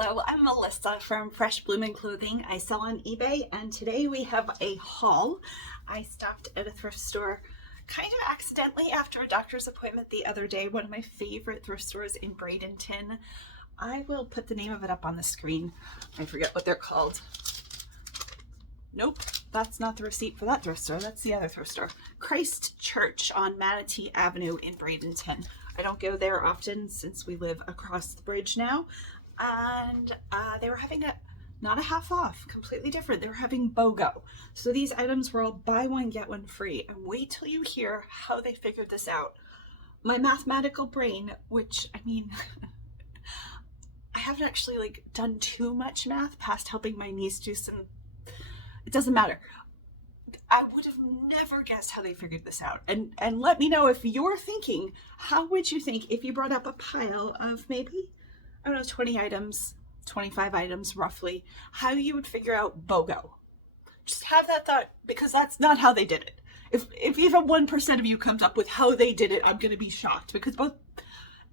Hello, I'm Melissa from Fresh Bloomin' Clothing. I sell on eBay, and today we have a haul. I stopped at a thrift store kind of accidentally after a doctor's appointment the other day, one of my favorite thrift stores in Bradenton. I will put the name of it up on the screen. I forget what they're called. Nope, that's not the receipt for that thrift store. That's the other thrift store. Christ Church on Manatee Avenue in Bradenton. I don't go there often since we live across the bridge now. And they were having not a half off, completely different. They were having BOGO. So these items were all buy one, get one free. And wait till you hear how they figured this out. My mathematical brain, which, I mean, I haven't actually done too much math past helping my niece do some, it doesn't matter. I would have never guessed how they figured this out. And let me know if you're thinking, how would you think if you brought up a pile of maybe, I don't know, 20 items, 25 items roughly, how you would figure out BOGO. Just have that thought, because that's not how they did it. If even 1% of you comes up with how they did it, I'm going to be shocked, because both,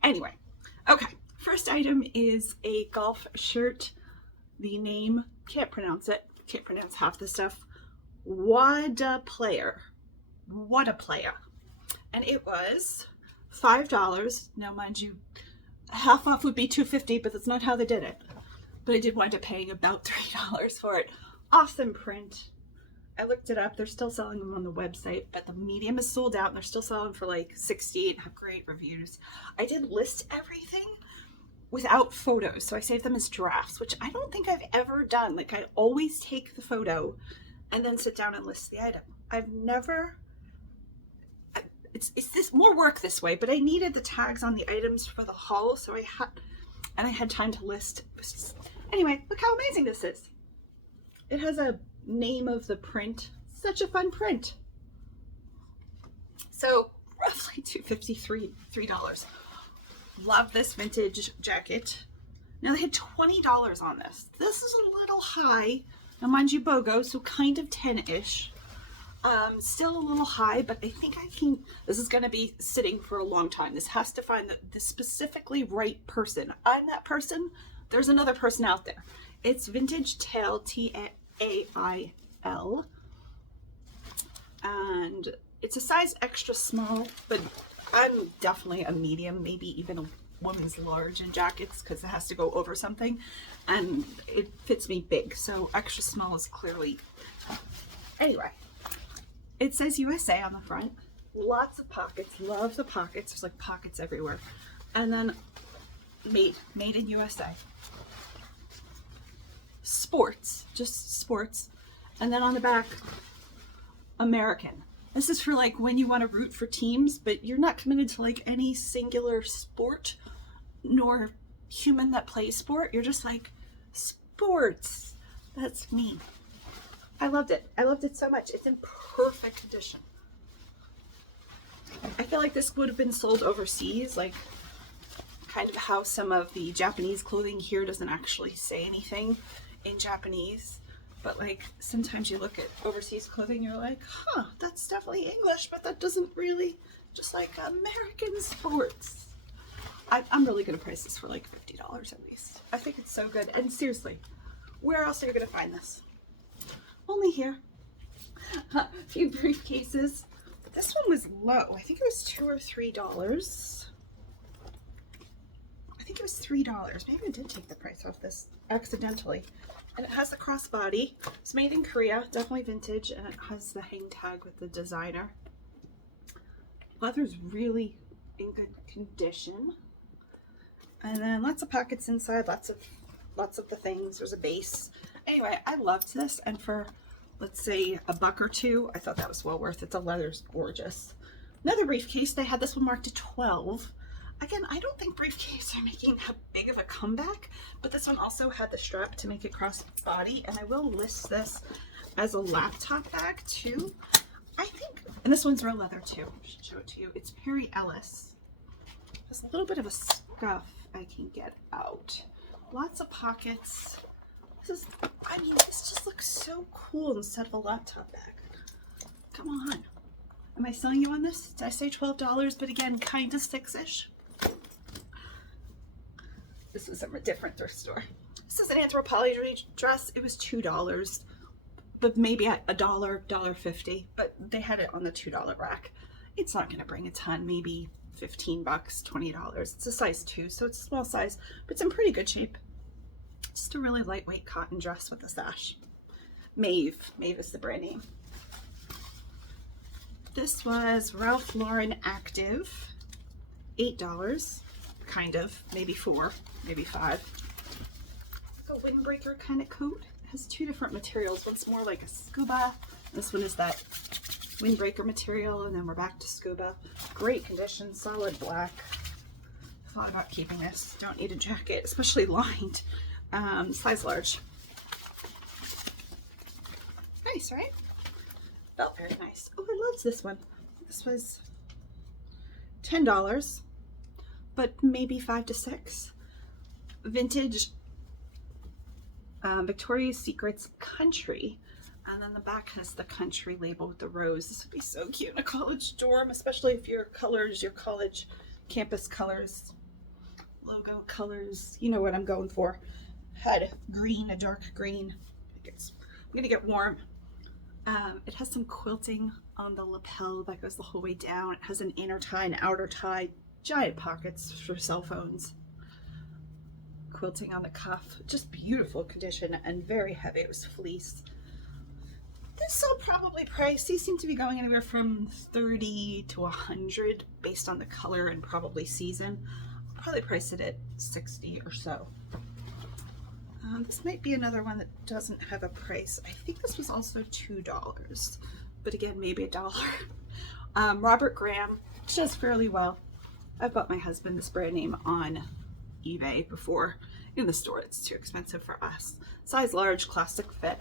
anyway. Okay, first item is a golf shirt. The name, can't pronounce it, can't pronounce half the stuff. What a player. And it was $5. Now mind you, half off would be $2.50, but that's not how they did it. But I did wind up paying about $3 for it. Awesome print. I looked it up. They're still selling them on the website, but the medium is sold out and they're still selling for like $68 and have great reviews. I did list everything without photos, so I saved them as drafts, which I don't think I've ever done. Like, I always take the photo and then sit down and list the item. I've never, it's this more work this way, but I needed the tags on the items for the haul, so I had time to list. Anyway, look how amazing this is. It has a name of the print. Such a fun print. So roughly $2.53, $3. Love this vintage jacket. Now they had $20 on this. This is a little high. Now mind you, BOGO, so kind of 10-ish. Still a little high, but I think I can, this is going to be sitting for a long time. This has to find the specifically right person. I'm that person. There's another person out there. It's Vintage Tail, T-A-I-L. And it's a size extra small, but I'm definitely a medium, maybe even a woman's large in jackets, because it has to go over something. And it fits me big, so extra small is clearly, anyway. It says USA on the front. Lots of pockets. Love the pockets. There's like pockets everywhere. And then made in USA. Sports, just sports. And then on the back, American. This is for like when you want to root for teams, but you're not committed to like any singular sport nor human that plays sport. You're just like, sports. That's me. I loved it. I loved it so much. It's in perfect condition. I feel like this would have been sold overseas, like kind of how some of the Japanese clothing here doesn't actually say anything in Japanese. But like sometimes you look at overseas clothing, you're like, huh, that's definitely English, but that doesn't really, just like American sports. I'm really going to price this for like $50 at least. I think it's so good. And seriously, where else are you going to find this? Only here. A few briefcases. This one was low. I think it was $2 or $3. I think it was $3. Maybe I did take the price off this accidentally. And it has the crossbody. It's made in Korea, definitely vintage, and it has the hang tag with the designer. Leather's really in good condition. And then lots of pockets inside, lots of the things. There's a base. Anyway, I loved this, and for, let's say, $1 or $2, I thought that was well worth it. The leather's gorgeous. Another briefcase, they had this one marked at $12. Again, I don't think briefcases are making that big of a comeback, but this one also had the strap to make it cross-body, and I will list this as a laptop bag too. I think, and this one's real leather too. I should show it to you. It's Perry Ellis. There's a little bit of a scuff I can get out. Lots of pockets. This just looks so cool instead of a laptop bag. Come on. Am I selling you on this? Did I say $12? But again, kind of $6-ish. This is from a different thrift store. This is an anthropology dress. It was $2, but maybe a dollar, $1.50, but they had it on the $2 rack. It's not going to bring a ton, maybe 15 bucks, $20. It's a size 2, so it's a small size, but it's in pretty good shape. Just a really lightweight cotton dress with a sash. Maeve is the brand name. This was Ralph Lauren Active, $8, kind of, maybe 4, maybe 5. Like a windbreaker kind of coat. It has 2 different materials. One's more like a scuba. This one is that windbreaker material, and then we're back to scuba. Great condition, solid black. Thought about keeping this. Don't need a jacket, especially lined. Size large. Nice, right? Felt very nice. Oh, I loved this one. This was $10, but maybe 5 to 6. Vintage Victoria's Secret's Country. And then the back has the country label with the rose. This would be so cute in a college dorm, especially if your colors, your college campus colors, logo colors, you know what I'm going for. Had green, a dark green. I'm gonna get warm. It has some quilting on the lapel that goes the whole way down. It has an inner tie and outer tie, giant pockets for cell phones. Quilting on the cuff, just beautiful condition and very heavy. It was fleece. This I'll probably price. These seem to be going anywhere from 30 to 100 based on the color and probably season. I'll probably price it at 60 or so. This might be another one that doesn't have a price. I think this was also $2, but again, maybe a dollar. Robert Graham, which does fairly well. I've bought my husband this brand name on eBay before. In the store, it's too expensive for us. Size large, classic fit.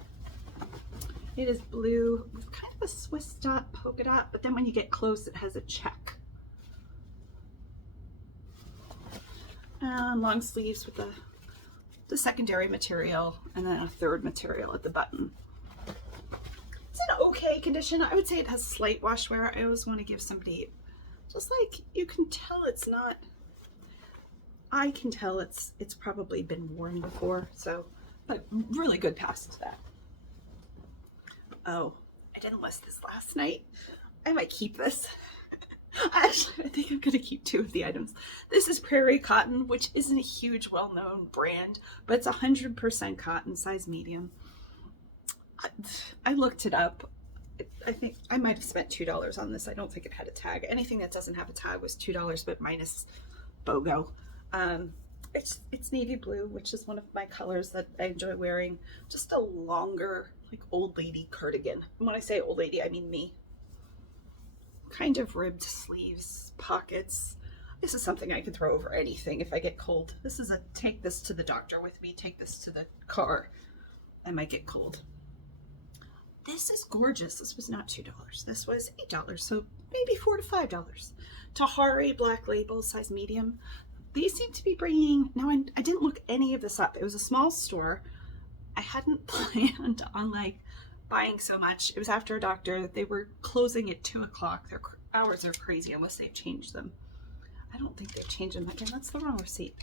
It is blue with kind of a Swiss dot, polka dot, but then when you get close, it has a check. Long sleeves with the secondary material and then a third material at the button. It's an okay condition. I would say it has slight wash wear. I always want to give somebody, just like you can tell it's not, I can tell it's probably been worn before, so, but really good past that. Oh, I didn't list this last night. I might keep this. Actually, I think I'm going to keep 2 of the items. This is Prairie Cotton, which isn't a huge, well-known brand, but it's 100% cotton, size medium. I looked it up. I think I might have spent $2 on this. I don't think it had a tag. Anything that doesn't have a tag was $2, but minus BOGO. It's navy blue, which is one of my colors that I enjoy wearing. Just a longer, like old lady cardigan. And when I say old lady, I mean me. Kind of ribbed sleeves, pockets. This is something I can throw over anything if I get cold. This is a take this to the doctor with me, take this to the car. I might get cold. This is gorgeous. This was not $2. This was $8, so maybe $4 to $5. Tahari black label, size medium. These seem to be bringing, now I didn't look any of this up. It was a small store. I hadn't planned on like buying so much. It was after a doctor. They were closing at 2 o'clock. Their hours are crazy unless they've changed them. I don't think they've changed them. Again, that's the wrong receipt.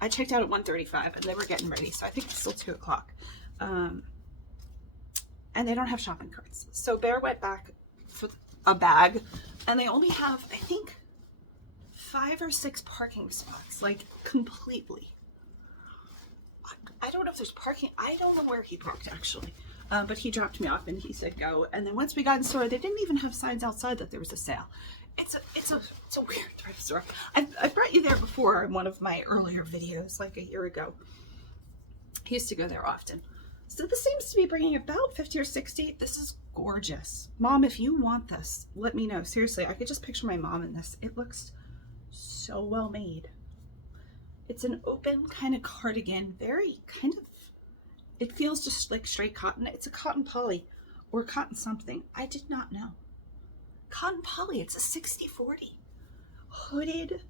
I checked out at 1:35 and they were getting ready, so I think it's still 2 o'clock. And they don't have shopping carts. So Bear went back for a bag and they only have, I think, 5 or 6 parking spots, like completely. I don't know if there's parking. I don't know where he parked actually. But he dropped me off and he said go. And then once we got in the store, they didn't even have signs outside that there was a sale. It's a weird thrift store. I've brought you there before in one of my earlier videos, like a year ago. I used to go there often. So this seems to be bringing about 50 or 60. This is gorgeous. Mom, if you want this, let me know. Seriously, I could just picture my mom in this. It looks so well made. It's an open kind of cardigan, very kind of, it feels just like straight cotton. It's a cotton poly or cotton something. I did not know. Cotton poly, it's a 60/40. Hooded,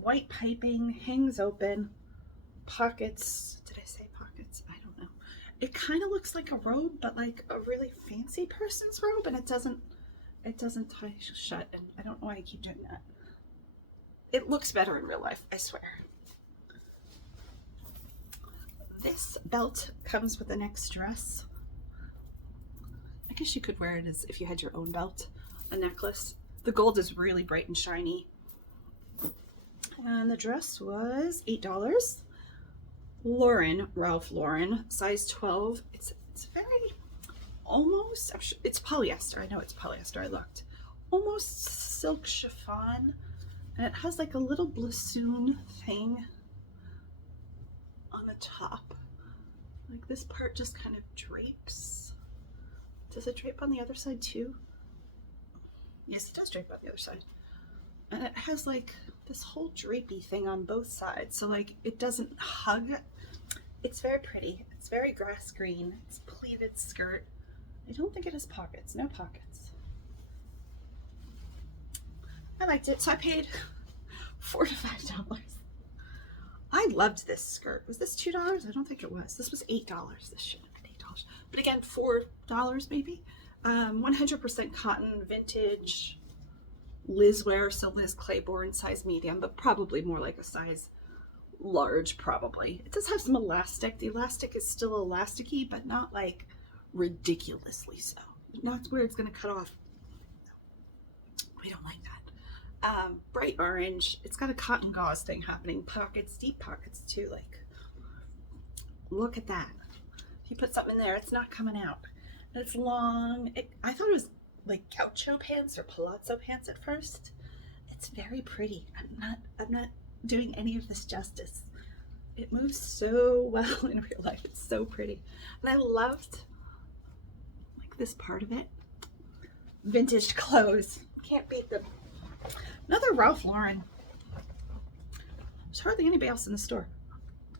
white piping, hangs open, pockets. Did I say pockets? I don't know. It kind of looks like a robe, but like a really fancy person's robe, and it doesn't tie shut, and I don't know why I keep doing that. It looks better in real life, I swear. This belt comes with an extras. I guess you could wear it as if you had your own belt, a necklace. The gold is really bright and shiny. And the dress was $8. Ralph Lauren, size 12. It's very, almost, I'm sure, it's polyester. I know it's polyester, I looked. Almost silk chiffon. And it has like a little blossom thing on the top. Like this part just kind of drapes. Does it drape on the other side too? Yes, it does drape on the other side. And it has like this whole drapey thing on both sides. So like it doesn't hug. It's very pretty. It's very grass green. It's pleated skirt. I don't think it has pockets. No pockets. I liked it. So I paid $4 to $5. I loved this skirt. Was this $2? I don't think it was. This was $8. This should have been $8. But again, $4 maybe. 100% cotton, vintage, Liz wear, so Liz Claiborne, size medium, but probably more like a size large, probably. It does have some elastic. The elastic is still elasticy, but not like ridiculously so. Not where it's going to cut off. No, we don't like that. Bright orange. It's got a cotton gauze thing happening. Pockets, deep pockets too. Like, look at that. If you put something in there, it's not coming out. And it's long. I thought it was like gaucho pants or palazzo pants at first. It's very pretty. I'm not doing any of this justice. It moves so well in real life. It's so pretty. And I loved like this part of it. Vintage clothes. Can't beat them. Another Ralph Lauren. There's hardly anybody else in the store.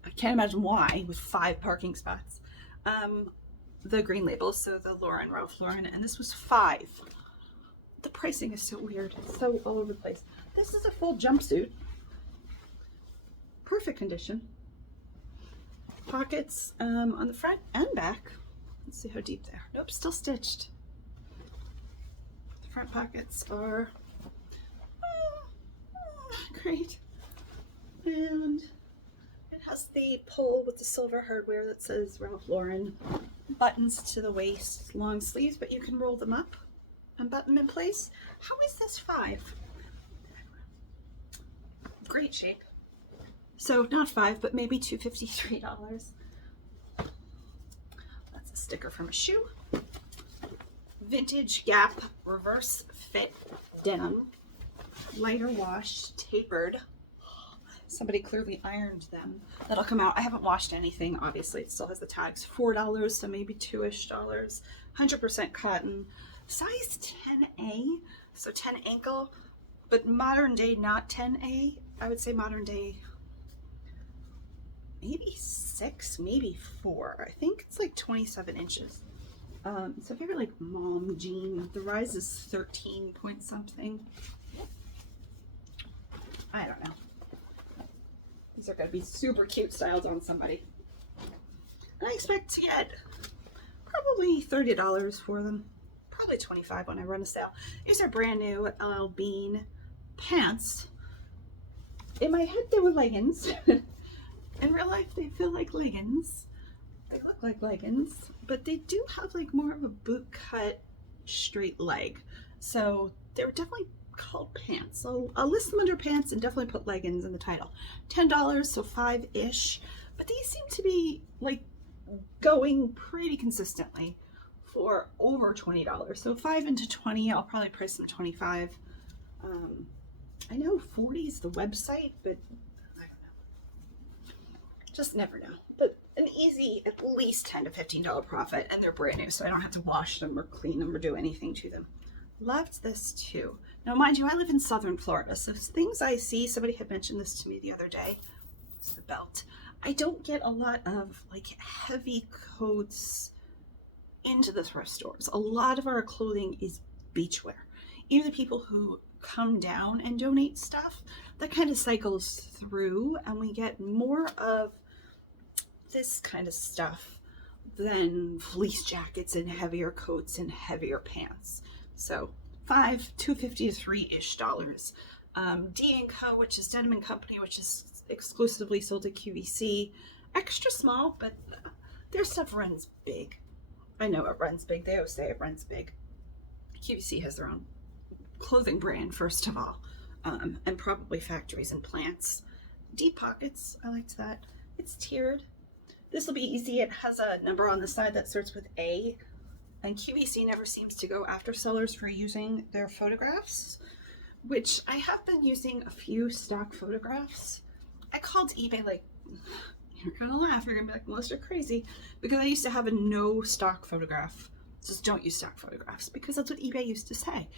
I can't imagine why, with 5 parking spots. The green label, so the Ralph Lauren, and this was $5. The pricing is so weird. It's so all over the place. This is a full jumpsuit. Perfect condition. Pockets on the front and back. Let's see how deep they are. Nope, still stitched. The front pockets are great. And it has the pole with the silver hardware that says Ralph Lauren. Buttons to the waist, long sleeves, but you can roll them up and button them in place. How is this $5? Great shape. So not $5, but maybe $2.53. That's a sticker from a shoe. Vintage Gap reverse fit denim, lighter wash, tapered. Somebody clearly ironed them. That'll come out. I haven't washed anything, obviously. It still has the tags. $4, so maybe $2-ish. 100% cotton. Size 10A, so 10 ankle, but modern day, not 10A. I would say modern day, maybe 6, maybe 4. I think it's like 27 inches. So if you're like mom jean, the rise is 13 point something. I don't know. These are going to be super cute styles on somebody. And I expect to get probably $30 for them. Probably $25 when I run a sale. These are brand new LL Bean pants. In my head, they were leggings. In real life, they feel like leggings. They look like leggings, but they do have like more of a boot cut straight leg. So they were definitely called pants. So I'll list them under pants and definitely put leggings in the title. $10, so 5-ish. But these seem to be like going pretty consistently for over $20. So 5 into 20, I'll probably price them 25. I know 40 is the website, but I don't know. Just never know. But an easy at least $10 to $15 profit, and they're brand new, so I don't have to wash them or clean them or do anything to them. Loved this too. Now, mind you, I live in southern Florida, so things I see, somebody had mentioned this to me the other day, it's the belt. I don't get a lot of like heavy coats into the thrift stores. A lot of our clothing is beachwear. Even the people who come down and donate stuff, that kind of cycles through, and we get more of this kind of stuff than fleece jackets and heavier coats and heavier pants. So $2.50 to $3-ish. D & Co, which is Denim & Company, which is exclusively sold at QVC. extra small, but their stuff runs big. I know it runs big. They always say it runs big. QVC has their own clothing brand, first of all, and probably factories and plants. Deep pockets, I liked that. It's tiered. This will be easy. It has a number on the side that starts with A, and QVC never seems to go after sellers for using their photographs, which I have been using a few stock photographs. I called eBay, like, you're gonna laugh, you're gonna be like, Melissa, you're crazy, because I used to have a no stock photograph. Just don't use stock photographs, because that's what eBay used to say.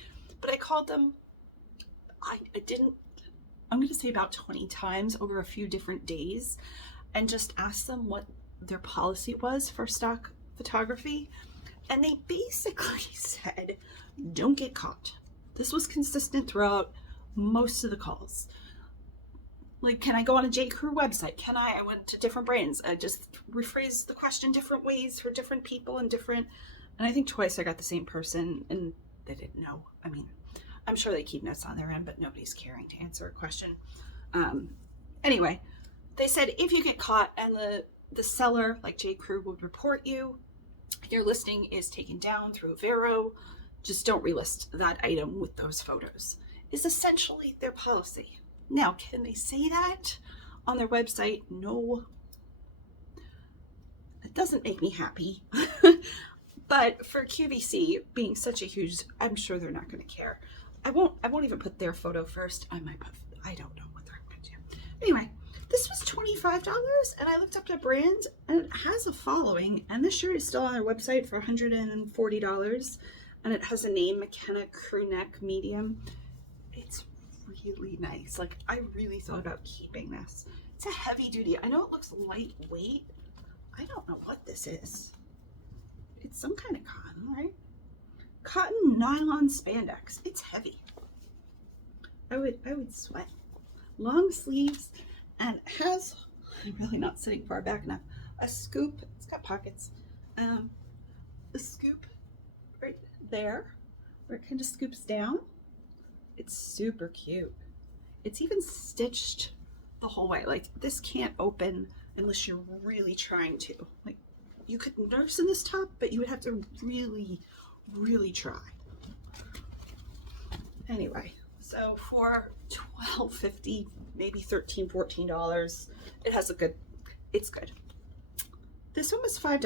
But I called them, I didn't, I'm gonna say about 20 times over a few different days, and just asked them what their policy was for stock photography. And they basically said, don't get caught. This was consistent throughout most of the calls. Like, can I go on a J. Crew website? Can I went to different brands. I just rephrased the question different ways for different people and I think twice I got the same person and they didn't know. I mean, I'm sure they keep notes on their end, but nobody's caring to answer a question. Anyway, they said if you get caught and the seller, like J. Crew, would report you, your listing is taken down through Vero, just don't relist that item with those photos, is essentially their policy. Now, can they say that on their website? No. It doesn't make me happy. But for QVC being such a huge, I'm sure they're not going to care. I won't even put their photo first. I might put, I don't know what they're going to do. Anyway, this was $25 and I looked up the brand and it has a following, and this shirt is still on their website for $140 and it has a name, McKenna Crew Neck Medium. It's really nice. Like, I really thought about keeping this. It's a heavy duty. I know it looks lightweight. I don't know what this is. It's some kind of cotton, right? Cotton nylon spandex. It's heavy. I would sweat. Long sleeves, and it has, I'm really not sitting far back enough, a scoop. It's got pockets. A scoop right there where it kind of scoops down. It's super cute. It's even stitched the whole way. Like, this can't open unless you're really trying to. Like, you could nurse in this top, but you would have to really, really try. Anyway, so for $12.50, maybe $13, $14, it has it's good. This one was $5,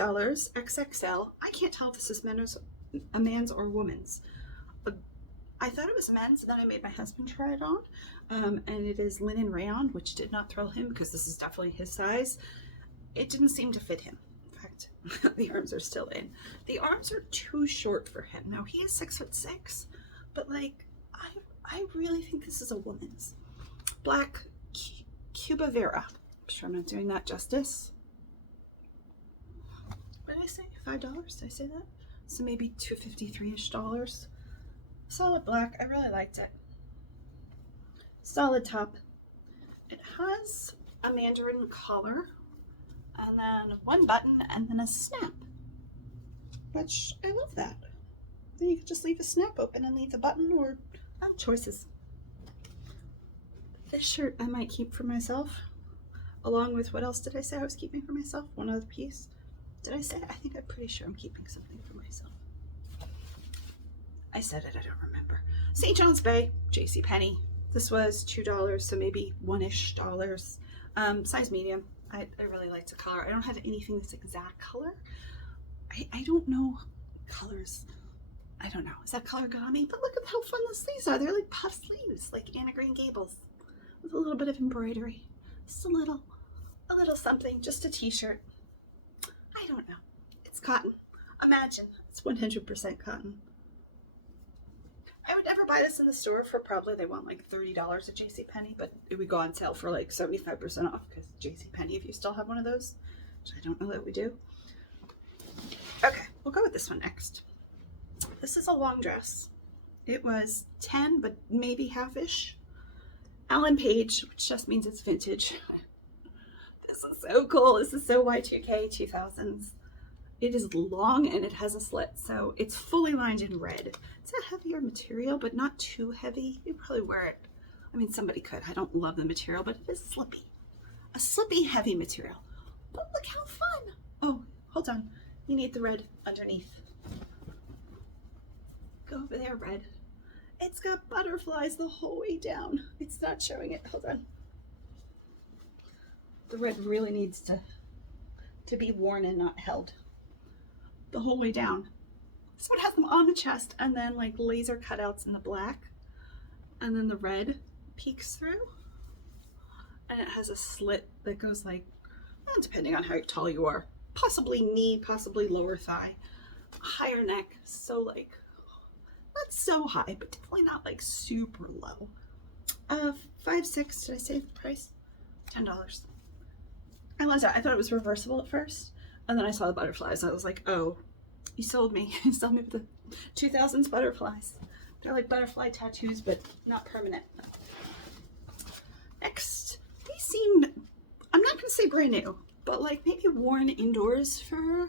XXL. I can't tell if this is a man's or a woman's. I thought it was men's, and then I made my husband try it on. And it is linen rayon, which did not thrill him because this is definitely his size. It didn't seem to fit him. In fact, the arms are still in. The arms are too short for him. Now, he is 6'6", but like, I really think this is a woman's. Black Cuba Vera. I'm sure I'm not doing that justice. What did I say? $5? Did I say that? So maybe $253-ish. Solid black. I really liked it. Solid top. It has a mandarin collar and then one button and then a snap, which I love that. Then you could just leave a snap open and leave the button, or choices. This shirt I might keep for myself, along with, what else did I say I was keeping for myself? One other piece. Did I say? I think I'm pretty sure I'm keeping something for myself. I said it, I don't remember. St. John's Bay, JCPenney. This was $2, so maybe $1-ish. Size medium. I really liked the color. I don't have anything this exact color. I don't know colors. I don't know. Is that color good on me? But look at how fun the sleeves are. They're like puff sleeves, like Anna Green Gables, with a little bit of embroidery. Just a little something, just a t-shirt. I don't know. It's cotton. Imagine, it's 100% cotton. I would never buy this in the store for, probably they want like $30 at JCPenney, but it would go on sale for like 75% off, because JCPenney, if you still have one of those, which I don't know that we do. Okay, we'll go with this one next. This is a long dress. It was 10, but maybe half-ish. Alan Page, which just means it's vintage. This is so cool. This is so Y2K 2000s. It is long and it has a slit, so it's fully lined in red. It's a heavier material, but not too heavy. You'd probably wear it. I mean, somebody could. I don't love the material, but it is slippy. A slippy, heavy material. But look how fun. Oh, hold on. You need the red underneath. Go over there, red. It's got butterflies the whole way down. It's not showing it. Hold on. The red really needs to be worn and not held the whole way down. So it has them on the chest and then like laser cutouts in the black, and then the red peeks through, and it has a slit that goes like, well, depending on how tall you are, possibly knee, possibly lower thigh, higher neck. So like not so high, but definitely not like super low. $5.6. Did I say the price? $10. I loved it. I thought it was reversible at first, and then I saw the butterflies. I was like, oh, you sold me. You sold me with the 2000s butterflies. They're like butterfly tattoos, but not permanent. Next, these seem, I'm not going to say brand new, but like maybe worn indoors for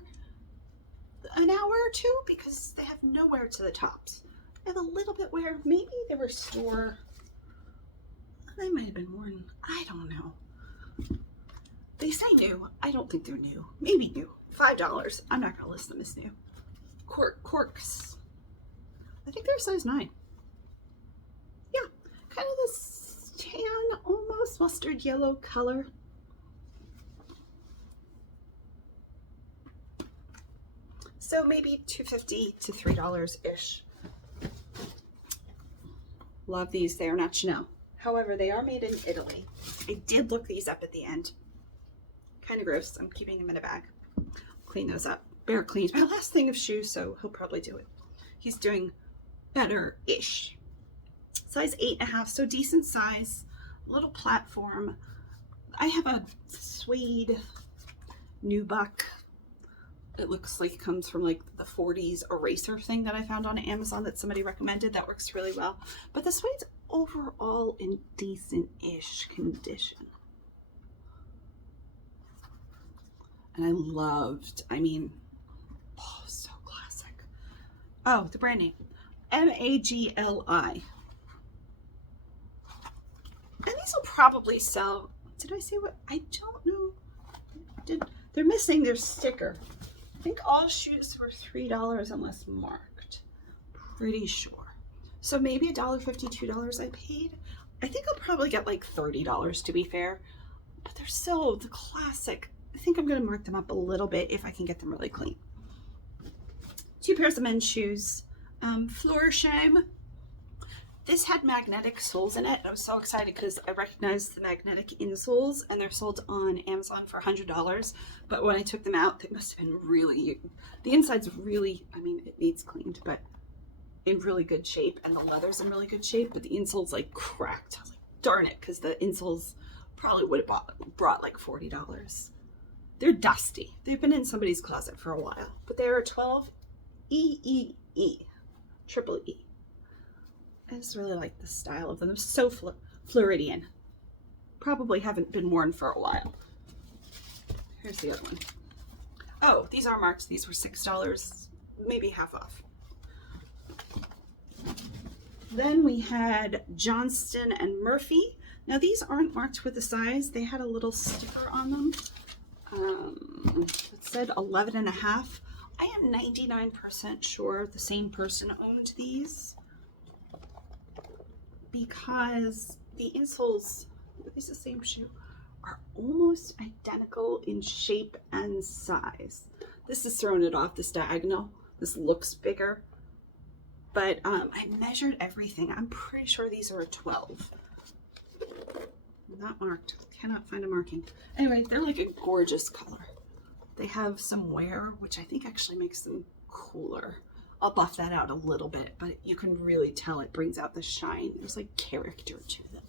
an hour or two, because they have no wear to the tops. They have a little bit wear. Maybe they were store. They might have been worn. I don't know. They say new. I don't think they're new. Maybe new. $5. I'm not going to list them as new. Corks. I think they're size 9. Yeah. Kind of this tan, almost mustard yellow color. So maybe $2.50 to $3-ish. Love these. They are not Chanel. However, they are made in Italy. I did look these up at the end. Kind of gross. I'm keeping them in a bag. Clean those up. Bear cleans my last thing of shoes, so he'll probably do it. He's doing better-ish. Size 8.5, so decent size. Little platform. I have a suede nubuck. It looks like it comes from like the 40s eraser thing that I found on Amazon that somebody recommended. That works really well. But the suede's overall in decent-ish condition. And I loved, I mean, oh, so classic. Oh, the brand name. Magli. And these will probably sell, did I say what? I don't know. They're missing their sticker. I think all shoes were $3 unless marked. Pretty sure. So maybe $1.50, $2 I paid. I think I'll probably get like $30 to be fair. But they're so the classic. I think I'm going to mark them up a little bit if I can get them really clean. 2 pairs of men's shoes. Florsheim. This had magnetic soles in it. I was so excited because I recognized the magnetic insoles, and they're sold on Amazon for $100. But when I took them out, they must have been really, the inside's really, I mean, it needs cleaned, but in really good shape, and the leather's in really good shape, but the insole's like cracked. I was like, darn it, because the insoles probably would have brought like $40. They're dusty. They've been in somebody's closet for a while, but they are 12 EEE, triple E. I just really like the style of them. They're so Floridian. Probably haven't been worn for a while. Here's the other one. Oh, these are marked. These were $6, maybe half off. Then we had Johnston and Murphy. Now these aren't marked with the size. They had a little sticker on them. It said 11.5. I am 99% sure the same person owned these, because the insoles, are these the same shoe, are almost identical in shape and size. This is throwing it off this diagonal. This looks bigger, but I measured everything. I'm pretty sure these are a 12. Not marked. Cannot find a marking. Anyway, they're like a gorgeous color. They have some wear, which I think actually makes them cooler. I'll buff that out a little bit, but you can really tell it brings out the shine. There's like character to them.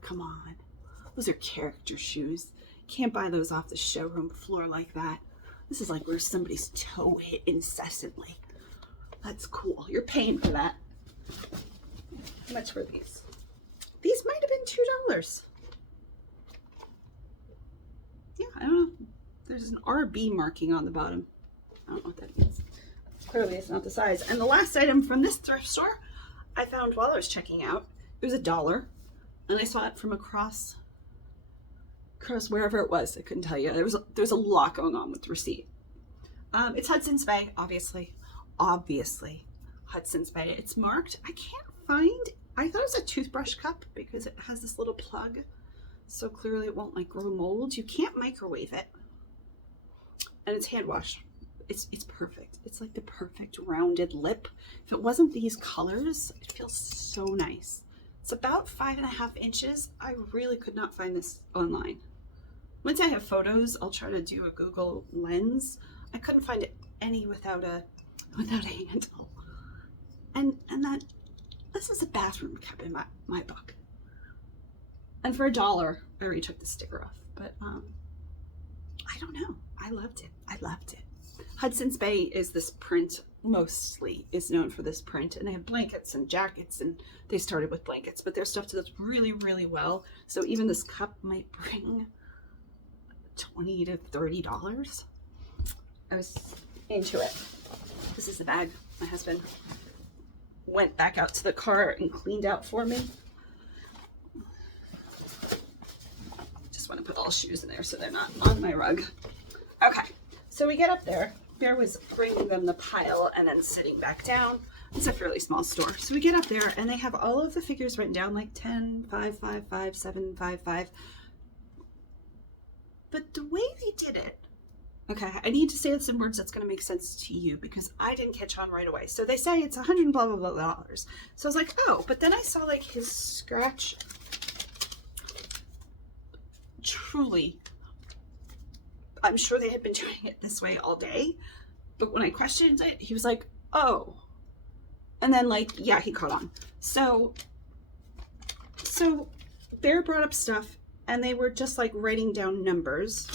Come on. Those are character shoes. Can't buy those off the showroom floor like that. This is like where somebody's toe hit incessantly. That's cool. You're paying for that. How much were these? These might have been $2. Yeah, I don't know. There's an RB marking on the bottom. I don't know what that means. Clearly it's not the size. And the last item from this thrift store I found while I was checking out. It was $1, and I saw it from across across wherever it was. I couldn't tell you. There was a lot going on with the receipt. It's Hudson's Bay, obviously. Obviously, Hudson's Bay. It's marked. I can't find. I thought it was a toothbrush cup because it has this little plug. So clearly it won't like grow mold. You can't microwave it. And it's hand washed. It's perfect. It's like the perfect rounded lip. If it wasn't these colors, it feels so nice. It's about 5.5 inches. I really could not find this online. Once I have photos, I'll try to do a Google lens. I couldn't find it any without a handle. And that this is a bathroom cup in my book. And for $1, I already took the sticker off. But I don't know. I loved it. I loved it. Hudson's Bay is this print, mostly is known for this print, and they have blankets and jackets, and they started with blankets, but their stuff does really, really well. So even this cup might bring $20 to $30. I was into it. This is the bag my husband went back out to the car and cleaned out for me. Just want to put all shoes in there so they're not on my rug. Okay, so we get up there. Bear was bringing them the pile and then sitting back down. It's a fairly small store. So we get up there and they have all of the figures written down, like 10, 5, 5, 5, 7, 5, 5. But the way they did it, okay, I need to say it in words that's going to make sense to you because I didn't catch on right away. So they say it's $100 and blah, blah, blah dollars. So I was like, oh, but then I saw like his scratch. Truly, I'm sure they had been doing it this way all day. But when I questioned it, he was like, oh. And then like, yeah, he caught on. So Bear brought up stuff and they were just like writing down numbers.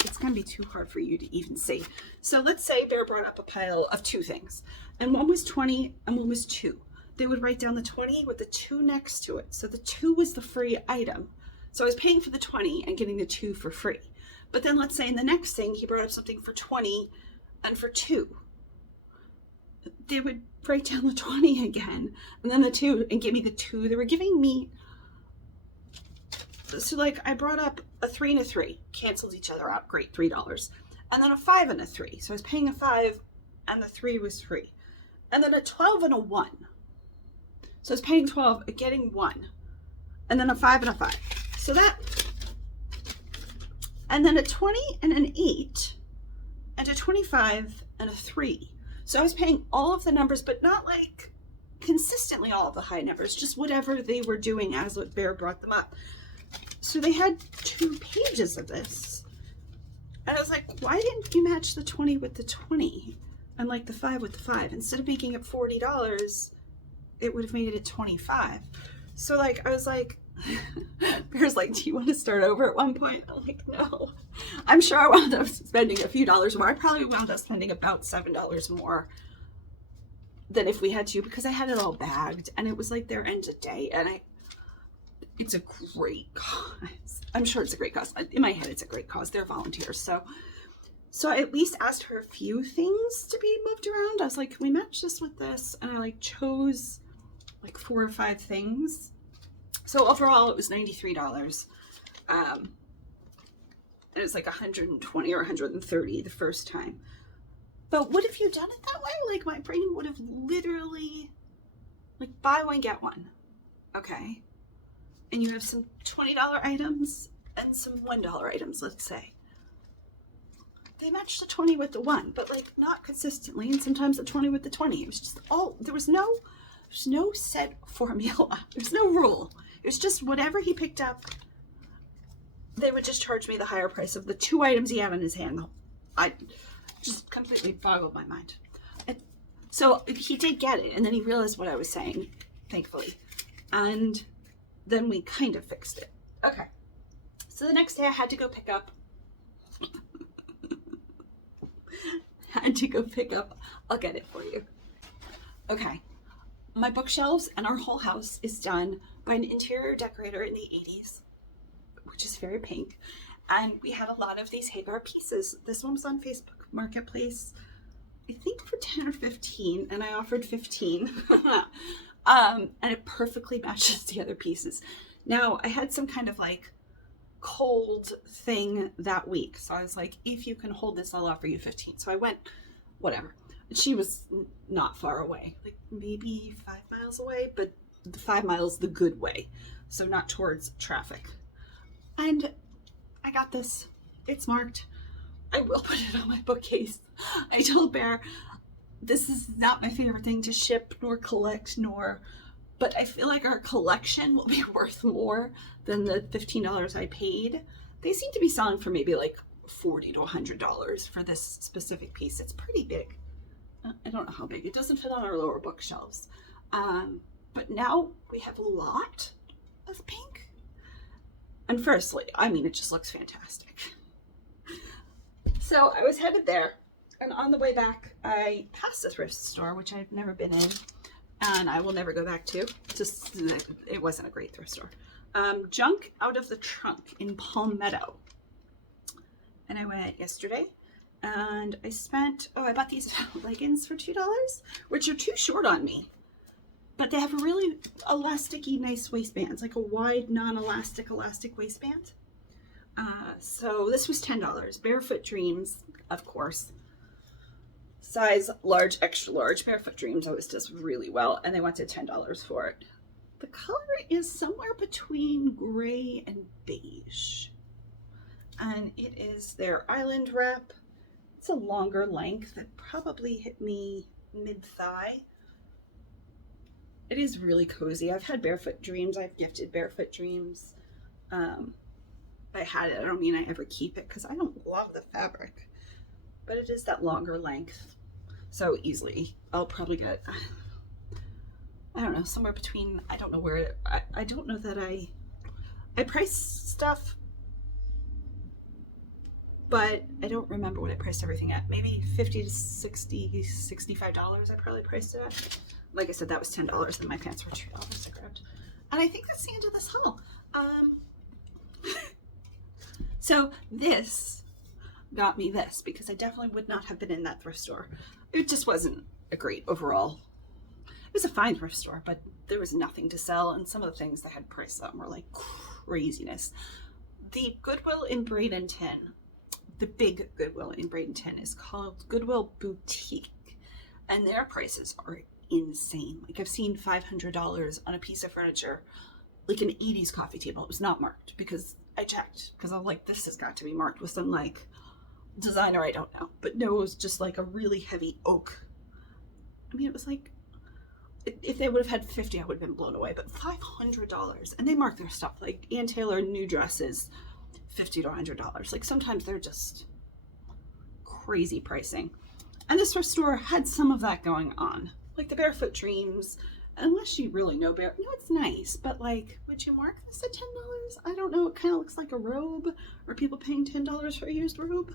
It's going to be too hard for you to even see. So let's say Bear brought up a pile of 2 things. And one was 20 and one was 2. They would write down the 20 with the 2 next to it. So the 2 was the free item. So I was paying for the 20 and getting the 2 for free. But then let's say in the next thing, he brought up something for 20 and for 2. They would write down the 20 again and then the 2 and give me the 2. They were giving me, so like I brought up a 3 and a 3, canceled each other out, great, $3. And then a 5 and a 3. So I was paying a 5 and the 3 was free. And then a 12 and a 1. So I was paying 12, getting 1. And then a 5 and a 5. So that, and then a 20 and an 8, and a 25 and a 3. So I was paying all of the numbers, but not like consistently all of the high numbers, just whatever they were doing as Bear brought them up. So they had 2 pages of this. And I was like, why didn't you match the 20 with the 20 and like the 5 with the 5? Instead of making it $40, it would have made it at 25. So like, I was like, Bear's like, do you want to start over at one point? I'm like, no. I'm sure I wound up spending a few dollars more. I probably wound up spending about $7 more than if we had to, because I had it all bagged and it was like their end of day. And it's a great cause. I'm sure it's a great cause. In my head, it's a great cause. They're volunteers. So I at least asked her a few things to be moved around. I was like, can we match this with this? And I like chose like 4 or 5 things. So overall, it was $93. It was like 120 or 130 the first time. But what if you done it that way? Like my brain would have literally, like buy one, get one. Okay. And you have some $20 items and some $1 items, let's say. They matched the 20 with the 1, but like not consistently. And sometimes the 20 with the 20. It was just all, there's no set formula. There's no rule. It was just whatever he picked up, they would just charge me the higher price of the 2 items he had in his hand. I just completely boggled my mind. So he did get it, and then he realized what I was saying, thankfully. And then we kind of fixed it. Okay. So the next day I had to go pick up. I'll get it for you. Okay. My bookshelves and our whole house is done by an interior decorator in the 80s, which is very pink. And we had a lot of these Hagar pieces. This one was on Facebook Marketplace, I think for 10 or 15, and I offered 15. And it perfectly matches the other pieces. Now, I had some kind of like cold thing that week. So I was like, if you can hold this, I'll offer you 15. So I went, whatever. She was not far away, like maybe 5 miles away, but the 5 miles the good way. So not towards traffic. And I got this. It's marked. I will put it on my bookcase. I told Bear, this is not my favorite thing to ship nor collect but I feel like our collection will be worth more than the $15 I paid. They seem to be selling for maybe like $40 to $100 for this specific piece. It's pretty big. I don't know how big. It doesn't fit on our lower bookshelves. But now we have a lot of pink. And firstly, I mean, it just looks fantastic. So I was headed there, and on the way back, I passed a thrift store, which I've never been in, and I will never go back to. Just, it wasn't a great thrift store. Junk Out of the Trunk in Palmetto. And I went yesterday, and I spent, I bought these leggings for $2, which are too short on me. But they have a really elasticy, nice waistbands, like a wide, non-elastic, elastic waistband. So this was $10. Barefoot Dreams, of course. Size large, extra large. Barefoot Dreams always does really well, and they wanted $10 for it. The color is somewhere between gray and beige. And it is their Island wrap. It's a longer length. It probably hit me mid-thigh. It is really cozy. I've had Barefoot Dreams. I've gifted Barefoot Dreams. I had it. I don't mean I ever keep it because I don't love the fabric. But it is that longer length. So easily. I'll probably get, I don't know, somewhere between, I don't know where it, I don't know that I price stuff, but I don't remember what I priced everything at. Maybe $50 to $60, $65 I probably priced it at. Like I said, that was $10 and my pants were $2 I grabbed. And I think that's the end of this haul. So this got me this because I definitely would not have been in that thrift store. It just wasn't a great overall. It was a fine thrift store, but there was nothing to sell, and some of the things they had priced on were like craziness. The Goodwill in Bradenton, the big Goodwill in Bradenton, is called Goodwill Boutique, and their prices are insane. Like I've seen $500 on a piece of furniture, like an 80s coffee table. It was not marked because I checked, because I'm like, this has got to be marked with some like designer I don't know. But no, it was just like a really heavy oak. I mean, it was like, if they would have had 50, I would have been blown away. But $500, and they mark their stuff like Ann Taylor new dresses, $50 to $100. Like sometimes they're just crazy pricing. And this thrift store had some of that going on, like the Barefoot Dreams. Unless you really know no, it's nice, but like, would you mark this at $10? I don't know. It kind of looks like a robe. Are people paying $10 for a used robe?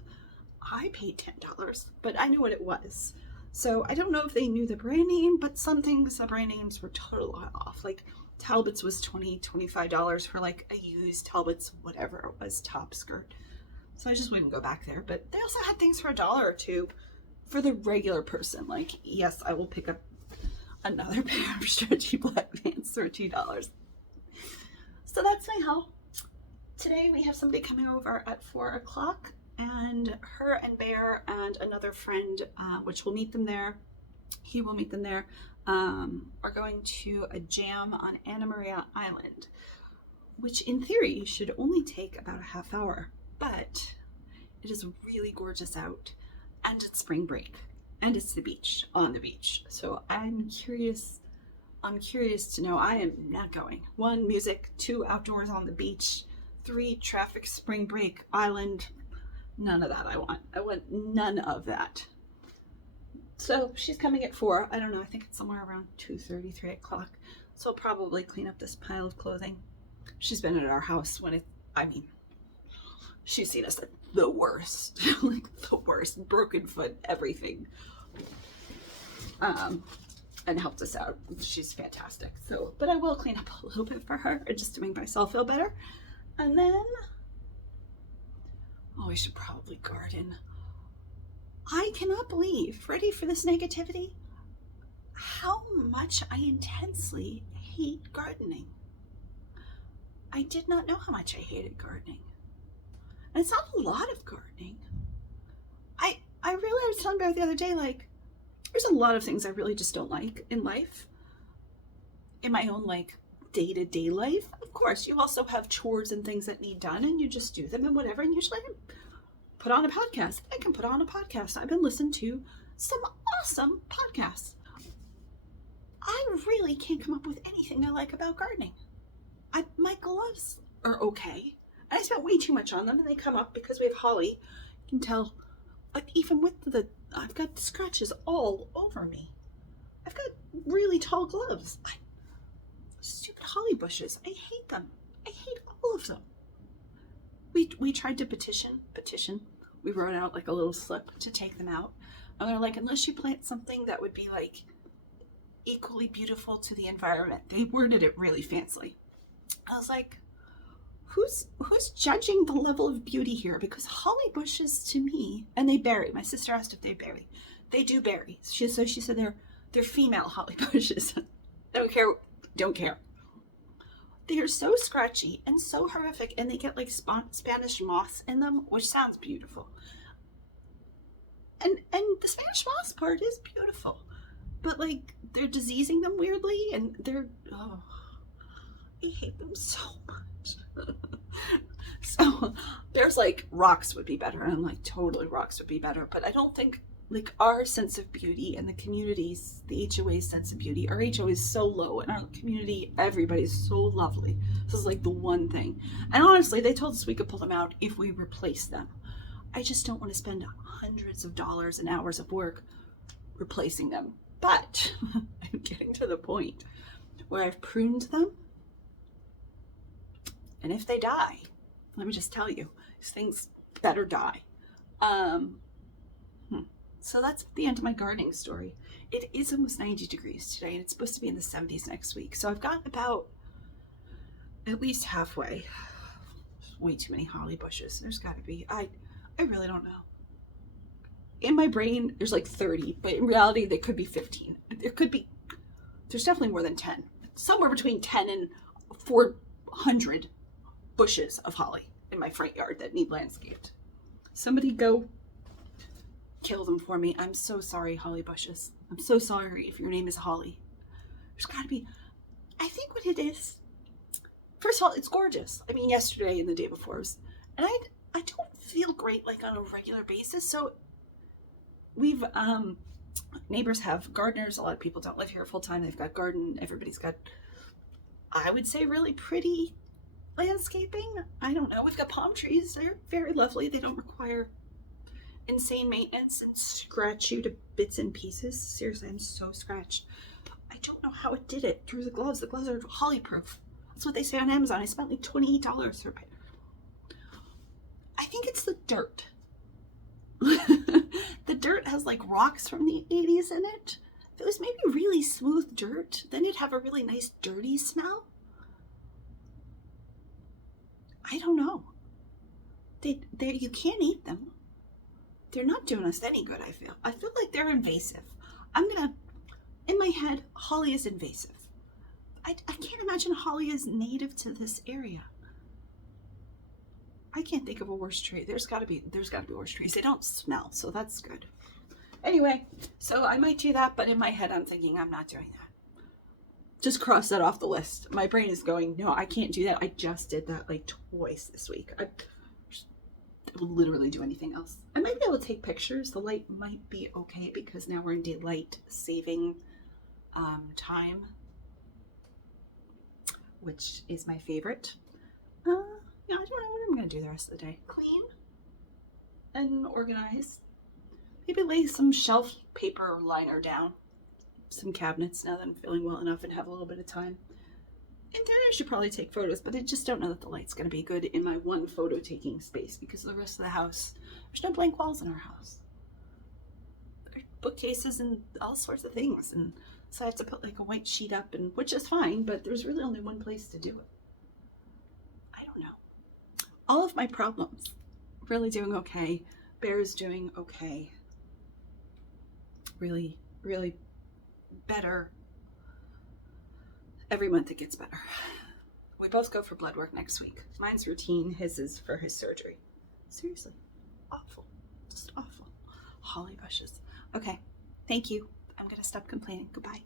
I paid $10, but I knew what it was. So I don't know if they knew the brand name, but some things, the brand names were totally off. Like Talbot's was $20, $25 for like a used Talbot's, whatever it was, top skirt. So I just wouldn't go back there. But they also had things for $1 or $2 for the regular person. Like, yes, I will pick up another pair of stretchy black pants for $2. So that's my haul. Today we have somebody coming over at 4 o'clock, and her and Bear and another friend, which will meet them there, he will meet them there, are going to a jam on Anna Maria Island, which in theory should only take about a half hour, but it is really gorgeous out, and it's spring break. And it's the beach, on the beach. So I'm curious to know. I am not going. 1, music. 2, outdoors on the beach. 3, traffic, spring break, island. None of that I want. I want none of that. So she's coming at 4. I don't know. I think it's somewhere around 2:30, 3 o'clock. So I'll probably clean up this pile of clothing. She's been at our house when she's seen us at the worst, like the worst, broken foot, everything, and helped us out. She's fantastic. So, but I will clean up a little bit for her just to make myself feel better. And then, we should probably garden. I cannot believe, ready for this negativity, how much I intensely hate gardening. I did not know how much I hated gardening. And it's not a lot of gardening. I was telling Bear the other day, like, there's a lot of things I really just don't like in life. In my own, like, day-to-day life. Of course, you also have chores and things that need done, and you just do them and whatever, and usually I can put on a podcast. I've been listening to some awesome podcasts. I really can't come up with anything I like about gardening. My gloves are okay. I spent way too much on them, and they come up because we have holly. You can tell, like, even with I've got scratches all over me. I've got really tall gloves. Stupid holly bushes. I hate them. I hate all of them. We tried to petition. We wrote out like a little slip to take them out. And they're like, unless you plant something that would be like equally beautiful to the environment. They worded it really fancily. I was like, who's judging the level of beauty here? Because holly bushes to me, and they berry. My sister asked if they berry. They do berry. She said they're female holly bushes. Don't care. They are so scratchy and so horrific, and they get like Spanish moss in them, which sounds beautiful. And the Spanish moss part is beautiful, but like they're diseasing them weirdly, and I hate them so much. So there's like rocks would be better, and I'm like totally rocks would be better, but I don't think like our sense of beauty and the community's, the HOA's sense of beauty. Our HOA is so low, and our community, everybody's so lovely. This is like the one thing. And honestly, they told us we could pull them out if we replace them. I just don't want to spend hundreds of dollars and hours of work replacing them. But I'm getting to the point where I've pruned them. And if they die, let me just tell you, these things better die. So that's the end of my gardening story. It is almost 90 degrees today, and it's supposed to be in the 70s next week. So I've gotten about at least halfway. Way too many holly bushes. There's got to be. I really don't know. In my brain, there's like 30, but in reality, they could be 15. There's definitely more than 10. Somewhere between 10 and 400 bushes of holly in my front yard that need landscaped. Somebody go kill them for me. I'm so sorry, holly bushes. I'm so sorry if your name is Holly. There's got to be. I think what it is, first of all, it's gorgeous. I mean, yesterday and the day before was, and I don't feel great like on a regular basis. So we've neighbors have gardeners. A lot of people don't live here full time. They've got garden. Everybody's got, I would say, really pretty landscaping. I don't know. We've got palm trees. They're very lovely. They don't require insane maintenance and scratch you to bits and pieces. Seriously, I'm so scratched. I don't know how it did it through the gloves. The gloves are holly proof. That's what they say on Amazon. I spent like $28 for a pair. I think it's the dirt. The dirt has like rocks from the 80s in it. If it was maybe really smooth dirt, then it'd have a really nice dirty smell. I don't know. You can't eat them. They're not doing us any good, I feel. I feel like they're invasive. In my head, holly is invasive. I can't imagine holly is native to this area. I can't think of a worse tree. There's got to be worse trees. They don't smell, so that's good. Anyway, so I might do that, but in my head, I'm thinking I'm not doing that. Just cross that off the list. My brain is going, no, I can't do that. I just did that like twice this week. I will literally do anything else. I might be able to take pictures. The light might be okay because now we're in daylight saving time, which is my favorite. I don't know what I'm going to do the rest of the day. Clean and organize. Maybe lay some shelf paper liner down. Some cabinets now that I'm feeling well enough and have a little bit of time. In theory, I should probably take photos, but I just don't know that the light's going to be good in my one photo taking space because the rest of the house, there's no blank walls in our house. There are bookcases and all sorts of things, and so I have to put like a white sheet up, and which is fine, but there's really only one place to do it. I don't know. All of my problems, really doing okay. Bear's doing okay. Really, really better. Every month it gets better. We both go for blood work next week. Mine's routine, his is for his surgery. Seriously, awful, just awful. Holly bushes. Okay, thank you. I'm gonna stop complaining. Goodbye.